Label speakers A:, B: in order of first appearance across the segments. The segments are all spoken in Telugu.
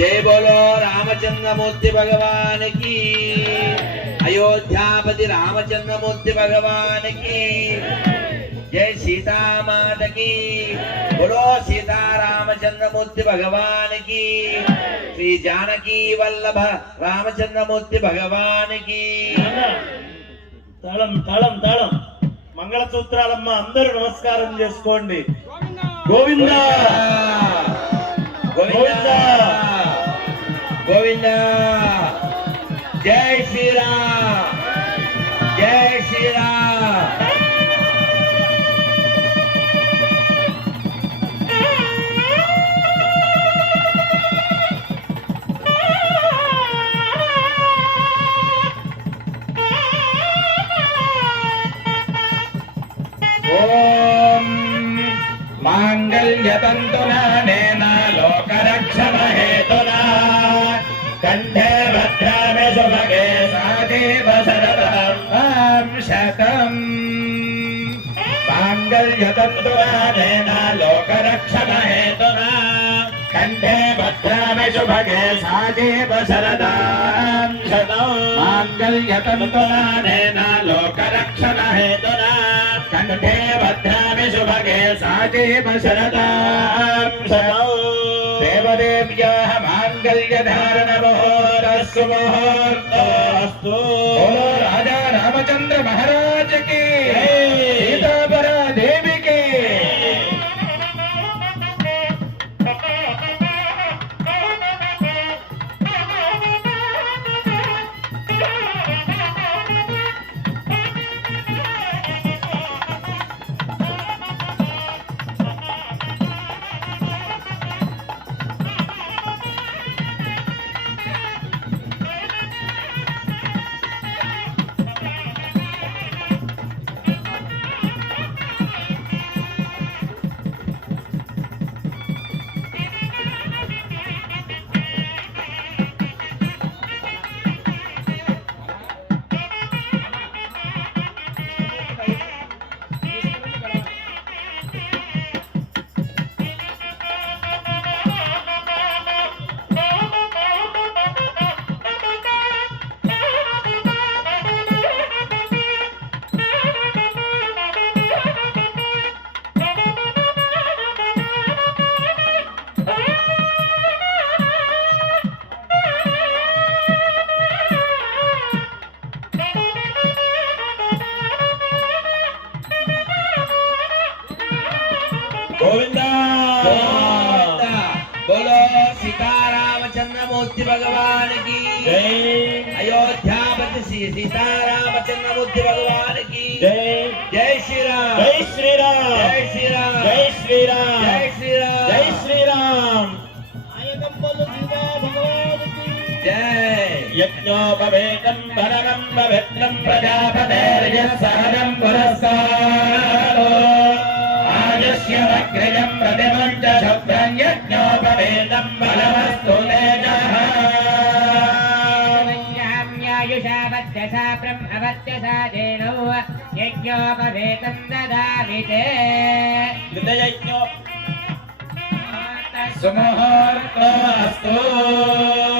A: జయ బోలో రామచంద్రమూర్తి భగవానికి. అయోధ్యాపతి రామచంద్రమూర్తి భగవానికి. జై సీతామాతకి. బోలో సీతారామచంద్రమూర్తి భగవానికి. శ్రీ జానకీ వల్లభ రామచంద్రమూర్తి భగవానికి.
B: తాళం తాళం తాళం. మంగళసూత్రాలమ్మ అందరూ నమస్కారం చేసుకోండి. గోవింద!
A: గోవింద! గోవింద మాంగళ్యతంతునా నేన లోకరక్షమహేతునా కంఠే భద్రామి సుభగే సాదేవ శరదాం శతం మాంగళ్యతంతునా నేన లోకరక్షమహేతునా కంఠే భద్రామి శుభగే సాజీవ శరదాం శతం దేవదేవ్యాः మాంగళ్యధారణ ముహూర్తస్సు
B: यज्ञोपवेदम् भरणम् पवित्रम् प्रजापतेर्यः सहनम् पुरस्कारो आयुष्यमग्रजम् प्रतिमम् च शुभ्रम् यज्ञोपवेदम् बलमस्तु
C: सा ब्रह्मवत्यसा धेनौ यज्ञोपवेदम् ददामि ते
A: सुमुहूर्तो अस्तु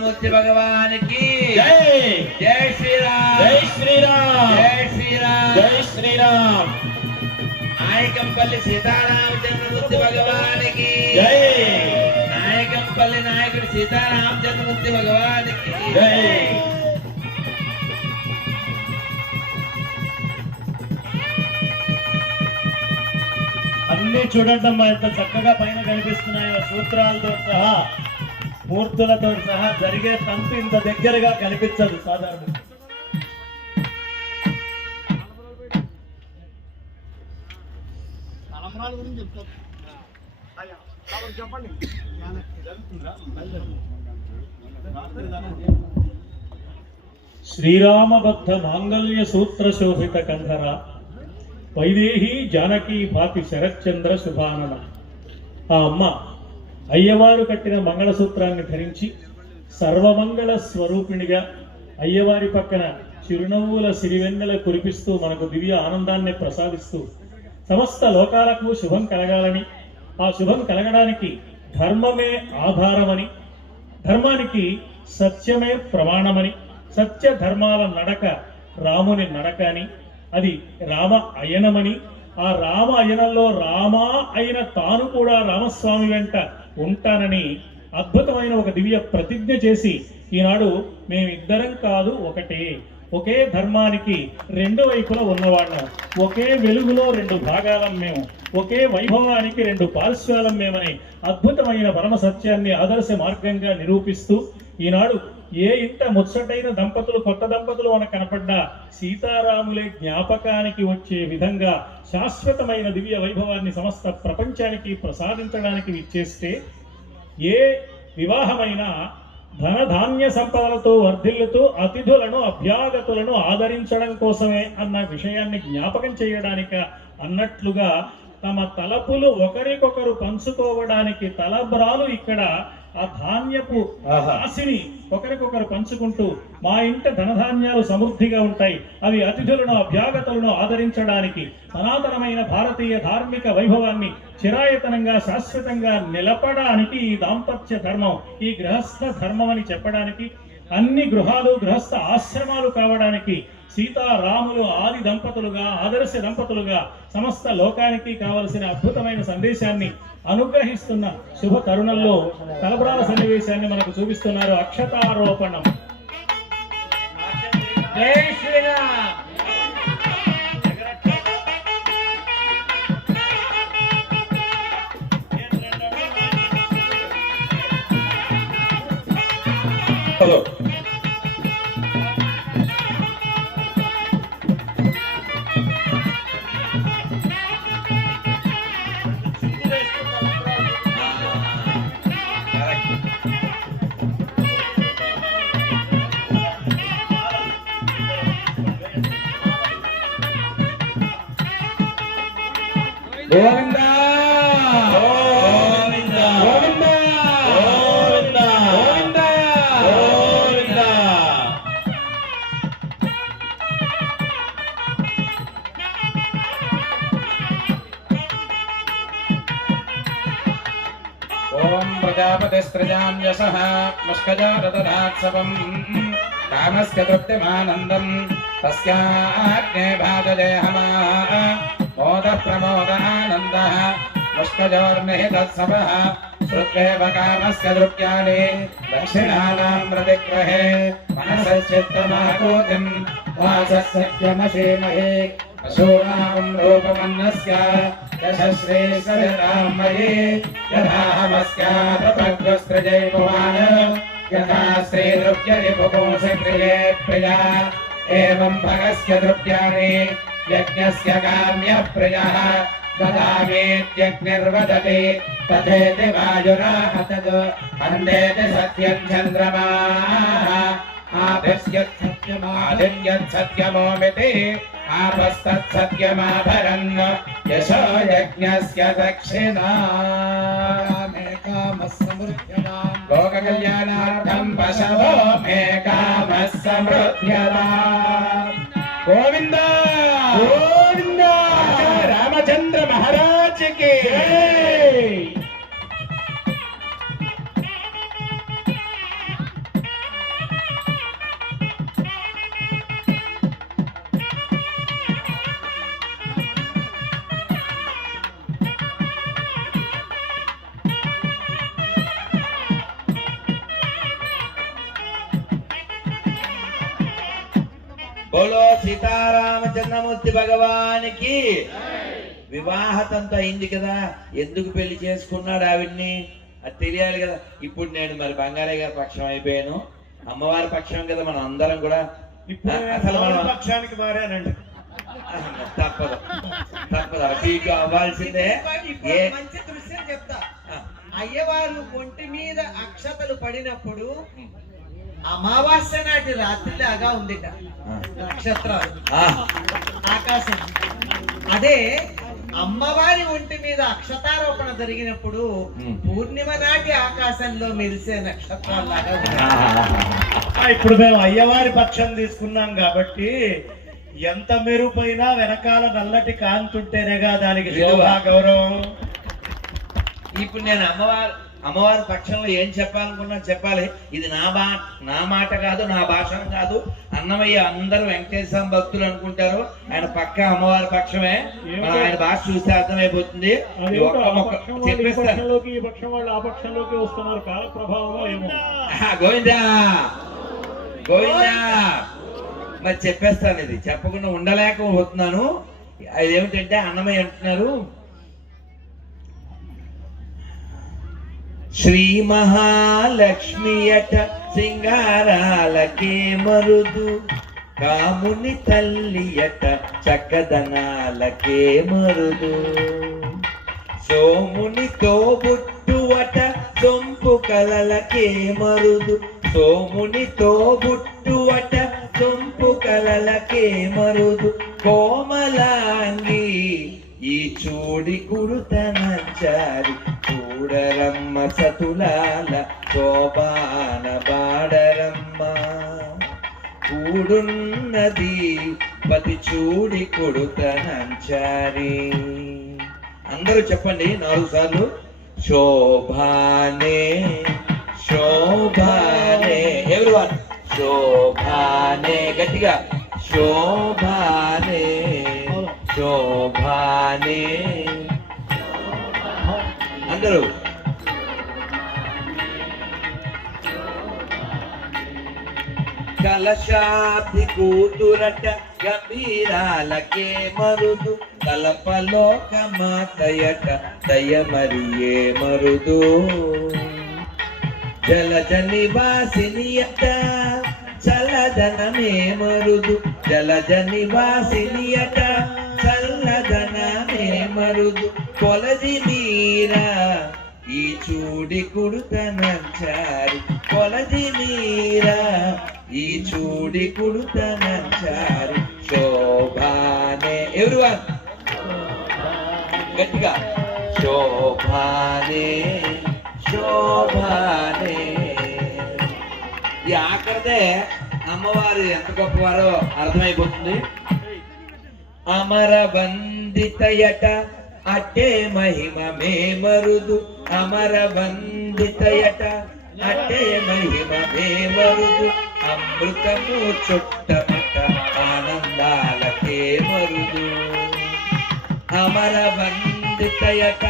A: సీతారామచంద్రమూర్తి భగవానికి.
B: జై!
A: జై శ్రీరామ్.
B: జై శ్రీరామ్.
A: జై శ్రీరామ్.
B: జై శ్రీరామ్.
A: నాయకంపల్లి సీతారామచంద్రమూర్తి భగవానికి.
B: జై!
A: నాయకంపల్లి నాయకుడు సీతారామచంద్రమూర్తి భగవానికి.
B: జై! అన్ని చూడటం ఎంత చక్కగా పైన కనిపిస్తున్నాయో సూత్రాలతో సహా. మూర్తులతో సహా జరిగే తంతు ఇంత దగ్గరగా కనిపించదు సాధారణ
D: వాళ్ళ గురించి చెప్తారు. అయ్యా కాబట్టి చెప్పండి
E: శ్రీరామబద్ధ మాంగళ్య సూత్ర శోభిత కంధర వైదేహి జానకి భాతి శరత్చంద్ర శుభానన. ఆ అమ్మ అయ్యవారు కట్టిన మంగళసూత్రాన్ని ధరించి సర్వమంగళ స్వరూపిణిగా అయ్యవారి పక్కన చిరునవ్వుల సిరివెన్నెల కురిపిస్తూ మనకు దివ్య ఆనందాన్ని ప్రసాదిస్తూ సమస్త లోకాలకు శుభం కలగాలని ఆ శుభం కలగడానికి ధర్మమే ఆధారమని ధర్మానికి సత్యమే ప్రమాణమని సత్య ధర్మాల నడక రాముని నడక అని అది రామ అయనమని ఆ రామ అయనంలో రామా అయిన తాను కూడా రామస్వామి వెంట ఉంటానని అద్భుతమైన ఒక దివ్య ప్రతిజ్ఞ చేసి ఈనాడు మేమిద్దరం కాదు ఒకటే. ఒకే ధర్మానికి రెండు వైపులా ఉన్నవాళ్ళం. ఒకే వెలుగులో రెండు భాగాలం మేము. ఒకే వైభవానికి రెండు పార్శ్వాలం మేమని అద్భుతమైన పరమ సత్యాన్ని ఆదర్శ మార్గంగా నిరూపిస్తూ ఈనాడు ఏ ఇంట ముచ్చటైన దంపతులు కొత్త దంపతులు మన కనపడ్డా సీతారాములే జ్ఞాపకానికి వచ్చే విధంగా శాశ్వతమైన దివ్య వైభవాన్ని సమస్త ప్రపంచానికి ప్రసాదించడానికి ఇచ్చేస్తే ఏ వివాహమైన ధనధాన్య సంపదలతో వర్ధిల్లుతూ అతిథులను అభ్యాగతులను ఆదరించడం కోసమే అన్న విషయాన్ని జ్ఞాపకం చేయడానిక అన్నట్లుగా తమ తలపులు ఒకరికొకరు పంచుకోవడానికి తలబ్రాలు ఇక్కడ ఆ ధాన్యపు రాశిని ఒకరికొకరు పంచుకుంటూ మా ఇంట ధనధాన్యాలు సమృద్ధిగా ఉంటాయి. అవి అతిథులను అభ్యాగతులను ఆదరించడానికి సనాతనమైన భారతీయ ధార్మిక వైభవాన్ని చిరాయతనంగా శాశ్వతంగా నిలపడానికి ఈ దాంపత్య ధర్మం ఈ గృహస్థ ధర్మం అని చెప్పడానికి అన్ని గృహాలు గృహస్థ ఆశ్రమాలు కావడానికి సీతారాములు ఆది దంపతులుగా ఆదర్శ దంపతులుగా సమస్త లోకానికి కావలసిన అద్భుతమైన సందేశాన్ని అనుగ్రహిస్తున్న శుభ తరుణంలో తలపురాల సన్నివేశాన్ని మనకు చూపిస్తున్నారు అక్షతారోపణం.
C: జై శ్రీరామ్.
A: ఓం ప్రజాపతిస్త్రజాన్యస ముష్కజారదనాత్సవం కామస్య తృప్తిమానందం. తస్యాగ్నే భాజలేహమా మోద ప్రమోద ఆనంద. పుష్పజోర్నిహితత్సవ శృత్వేవ కామస్య దృక్యాలే. దక్షిణానాం ప్రతిగ్రహే. మనసశ్చిత్తమాకూతిం వాసస్యమసేమహే वाचः सत्यमशीमहे अशूनां रूपमन्नस्य यशश्रेष्ठयतां मयि यथाहमस्यापग्रस्त्रजय भुवान् यथा श्रीदृप्यरिपुंसि प्रिये प्रिया एवं भगस्य दृप्यानि यज्ञस्य काम्यः प्रियः ददामीत्यग्निर्वदति तथेति वायुराहतद् अन्देति सत्यम् चन्द्रमाः आदित्यत्सत्यमोमिति आपस्तत्सत्यमाभरन् यशो यज्ञस्य दक्षिणा मे कामः समृद्ध्यताम् लोककल्याणार्थं पशवो मे कामः समृद्ध्यताम् गोविन्दा సీతారామచంద్రమూర్తి భగవానికి. వివాహతంతో అయింది కదా ఎందుకు పెళ్ళి చేసుకున్నాడు ఆవిడ్ని? అది తెలియాలి కదా. ఇప్పుడు నేను మరి బంగారయ్య గారి పక్షం అయిపోయాను. అమ్మవారి పక్షం కదా మనం అందరం కూడా. అసలు
E: పక్షానికి మారానండి.
F: తప్పదు. తప్పదు. ఇటు అవ్వాల్సిందే.
D: మంచి దృశ్యం చెప్తా. అయ్యవారు ఒంటి మీద అక్షతలు పడినప్పుడు అమావాస్య నాటి రాత్రిలాగా ఉందిట.
F: ఆ.
D: నక్షత్రాలు.
F: ఆ,
D: ఆకాశం. అదే అమ్మవారి ఒంటి మీద అక్షతారోపణ జరిగినప్పుడు. పూర్ణిమ నాటి ఆకాశంలో మెరిసే నక్షత్రాలాగా ఉంది
B: ఆ, ఇప్పుడు మేము అయ్యవారి పక్షం తీసుకున్నాం కాబట్టి ఎంత మెరుపైనా వెనకాల నల్లటి కాంతుంటేనేగా దానికి శోభా గౌరవం?
F: ఇప్పుడు నేను అమ్మవారు అమ్మవారి పక్షంలో ఏం చెప్పాలనుకున్నా చెప్పాలి. ఇది నా బా నా మాట కాదు నా భాషను కాదు. అన్నమయ్య అందరూ వెంకటేశ్వర భక్తులు అనుకుంటారు. ఆయన పక్క అమ్మవారి పక్షమే. మనం ఆయన భాష చూస్తే అర్థమైపోతుంది. గోవిందా! గోవిందా! మరి చెప్పేస్తాను ఇది. చెప్పకుండా ఉండలేకపోతున్నాను అది ఏమిటంటే అన్నమయ్య అంటున్నారు శ్రీ మహాలక్ష్మి అట సింగారాలకే మరుదు. కాముని తల్లి అట చక్కదనాలకే మరుదు. సోమునితో బుట్టువట సొంపు కలలకే మరుదు. సోమునితో బుట్టువట సొంపు కలలకే మరుదు. కోమలాంగి ఈ చూడి కుడుతనంచారి చూడరమ్మ సతులాల శోభాన బాడరమ్మ కూడున్నది పతి చూడి కొడుతనంచారి అందరూ చెప్పండి నాలుగు సార్లు. శోభానే శోభానే. ఎవరివన్ శోభానే గట్టిగా. శోభానే శోభానే. అందరూ కలశాబ్ది కూతురట గంభీరాలకే మరుదు. కలపలోక మాతయట దయమరియే మరుదు. జలజ నివాసినియట చల్లదనమే మరుదు. జలజ నివాసినియట చల్లదనమే మరుదు. కొలది మీరా ఈ చూడి కుడుతనంచారు. కొలది మీరా ఈ చూడి కుడుతనంచారు. శోభానే ఎవరివన్ గట్టిగా. శోభానే శోభానే. ఈ ఆఖరిదే అమ్మవారు ఎంత గొప్పవారో అర్థమైపోతుంది. అమర వందితయట అట్టే మహిమ మే మరుదు అమర వందితయట అట్టే మహిమ మే మరుదు అమృతము చుట్టముట ఆనందాలకే మరుదు. అమర వందితయట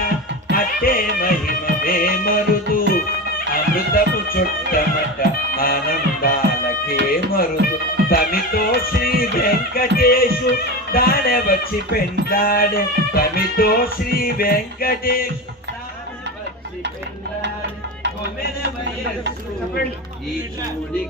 F: అట్టే మహిమ మరుదు. అమృతము చుట్టమట ఆనందాలకే మరుదు తమితో శ్రీ వెంకటేశు దాన వచ్చి పెండాడే తమితో శ్రీ వెంకటేశు దాన వచ్చి పెండాడే. ఈ చూడి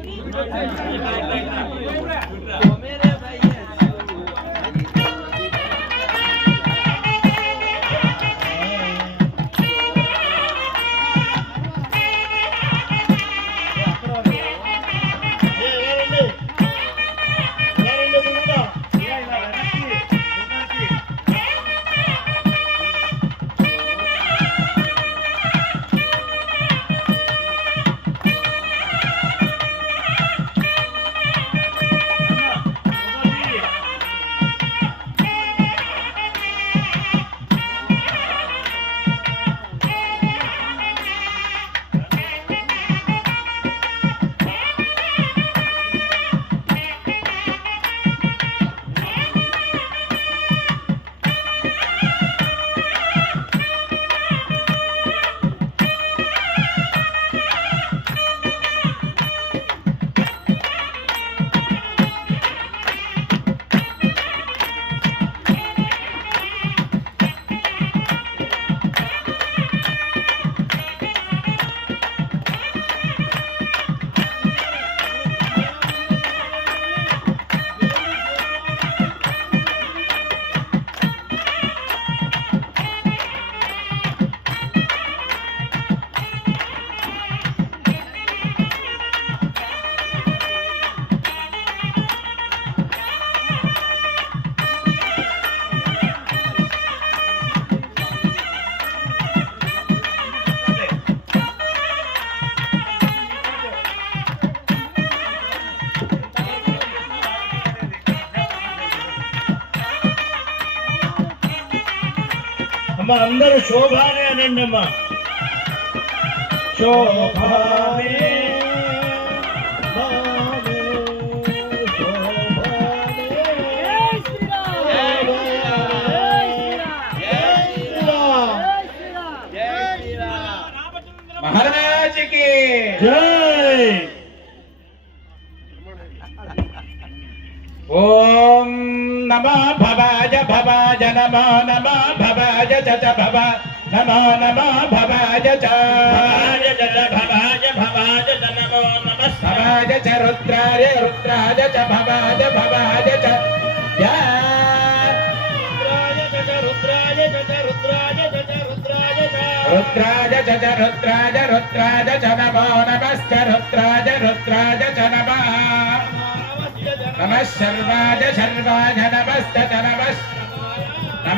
E: అమ్మ అందరూ శోభానే అనండి అమ్మా. శోభానే. భానే, శోభానే.
A: మహారాజుకి.
E: జై
A: భవాజ నమో నమో భవాజ చ చ భవ నమో నమో భవాజ చ
E: భవాజ జల భవాజ భవాజ జ నమో నమః
A: భవాజ చ రుద్రాయ రుద్రాజ చ భవాజ భవాజ చ యా
E: రుద్రాయ జ రుద్రాయ జ రుద్రాయ జ రుద్రాయ
A: చ చ చ నమో నమశ్చ రుద్రాజ రుద్రాజ చ నమః నమః శర్వాజ శర్వాజ నమశ్చ చ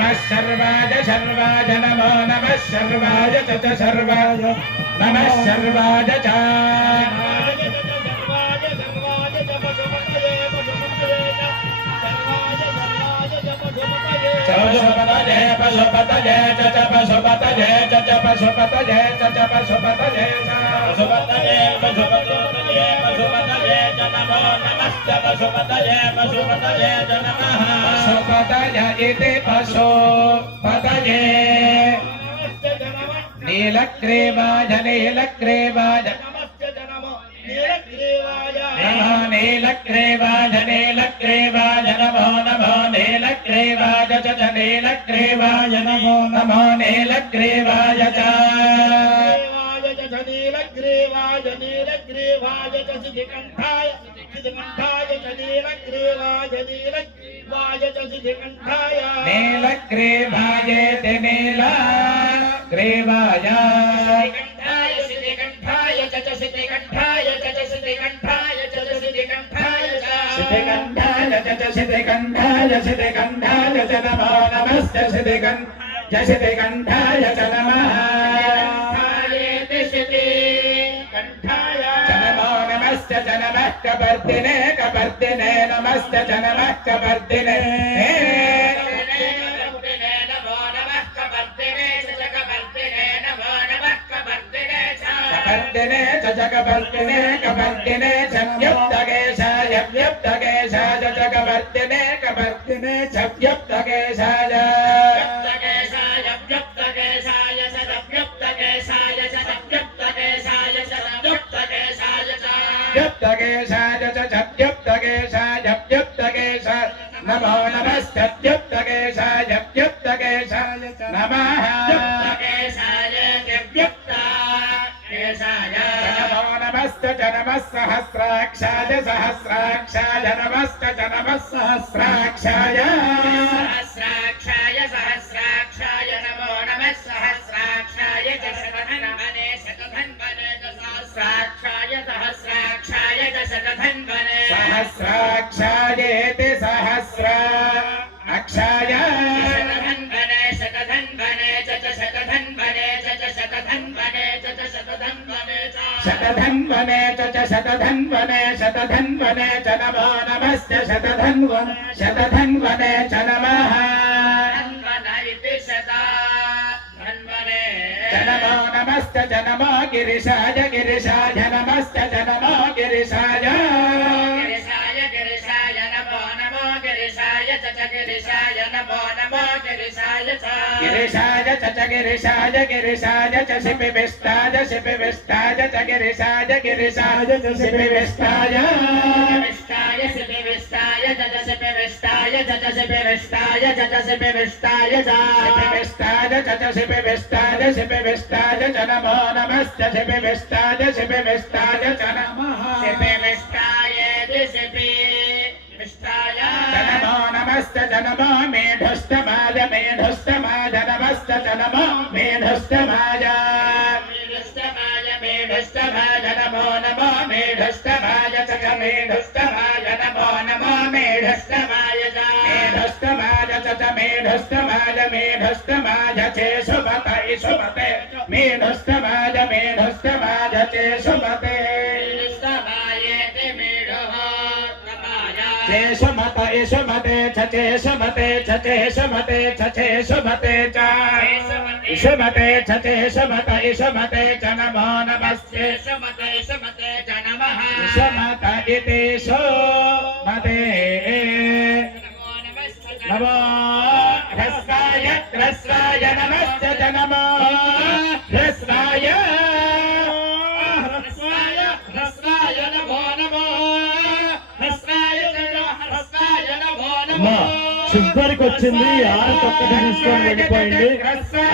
A: నమః నమః శర్వాజ శర్వాజ నమో నమః శర్వాజ చ చ శర్వాజ నమః శర్వాజ చ పశుపతజే పశుపతజే చ చ పశుపతజే చ చ పశుపతజే చ చ పశుపతజే చ పశుపతజే పశుపతజే పశుపతజే చ నమో నమశ్చ పశుపతజే పశుపతజే చ నమః పశుపతజ ఇతి పశుపతజే నీలగ్రీవాజ నీలగ్రీవాజ నమో నీలగ్రీవాజ నీలగ్రీవాజ నమో నమో నీలగ్రీవాజ చ నీలగ్రీవాజ నమో నమో నీలగ్రీవాజ చ
E: నీలగ్రీవాయ నీలగ్రీవాయ చ సిద్ధికంఠాయ సిద్ధికంఠాయ చ నీలగ్రీవాయ నీలగ్రీవాయ చ సిద్ధికంఠాయ
A: నీలగ్రీవాయేతి నీల గ్రీవాయ
E: సిద్ధికంఠాయ సిద్ధికంఠాయ చ చ సిద్ధికంఠాయ చ చ సిద్ధికంఠాయ చ చ సిద్ధికంఠాయ చ
A: సిద్ధికంఠాయ చ చ సిద్ధికంఠాయ సిద్ధికంఠాయ చ నమో నమస్తే సిద్ధికం చ సిద్ధికంఠాయ చ కబర్దినే కబర్దినే నమస్తే చ కబర్దినే. కపర్దినే కపర్దినే చ చ కపర్దినే కపర్దినే చ సహస్రాక్షాయ సహస్రాక్షాయ నమస్త చ నమః సహస్రాక్షాయ
C: సహస్రాక్షాయ సహస్రాక్షాయ నమో నమః సహస్రాక్షాయ చ శతధన్వనే శతధన్వనే చ శతధన్వనే శతధన్వనే చ
A: నమో నమస్త శతధన్వనే శతధన్వనే చ నమః నమో నమస్త చ నమో గిరిశాయ గిరిశాయ నమస్త చ నమో గిరిశాయ
C: గిరిశాయ గిరిశాయ చ చ గిరిశాయ నమో నమో గిరిశాయ చ.
A: గిరిశాయ చ చ గిరిశాయ గిరిశాయ చ శిపి విస్తాయ శిపి విస్తాయ చ గిరిశాయ గిరిశాయ చ శిపి విస్తాయ.
C: విష్టాయ సిపి విష్టాయ చ చ సిపి విష్టాయ చ చ సిపి విష్టాయ చ చ
A: నమస్త చ నమో మేఢస్తమాయ మేఢస్తమాయ నమస్త చ నమో మేఢస్తమాయ
C: విష్టమాయ మే
A: మేఢస్తమాయ నమో నమో మేఢస్తమాయ చ చ మేఢస్తమాయ నమో నమో మేఢస్తమాయ
C: విష్టమాయ చ
A: మేఢస్తమాయ చ చ మేఢస్తమాయ మేఢస్తమాయ చే సుమత ఇసుమతే మేఢస్తమాయ మేఢస్తమాయ చే సుమతే
C: విష్టమాయేతి మేఢో తమాయ
A: చే సుమత ఇసుమతే చ చే
C: చేషమతే చేషమతే చేషమతే చ ఇషమతే చేషమత ఇషమతే చ నమో నమస్తే
G: శమతే శమతే చ నమః.
C: ఇషమత ఇతేషో మతే
A: చివరికి వచ్చింది ఆరు తొక్కటి తీసుకొని వెళ్ళిపోయింది.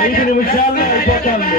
A: ఐదు నిమిషాల్లో అయిపోతుంది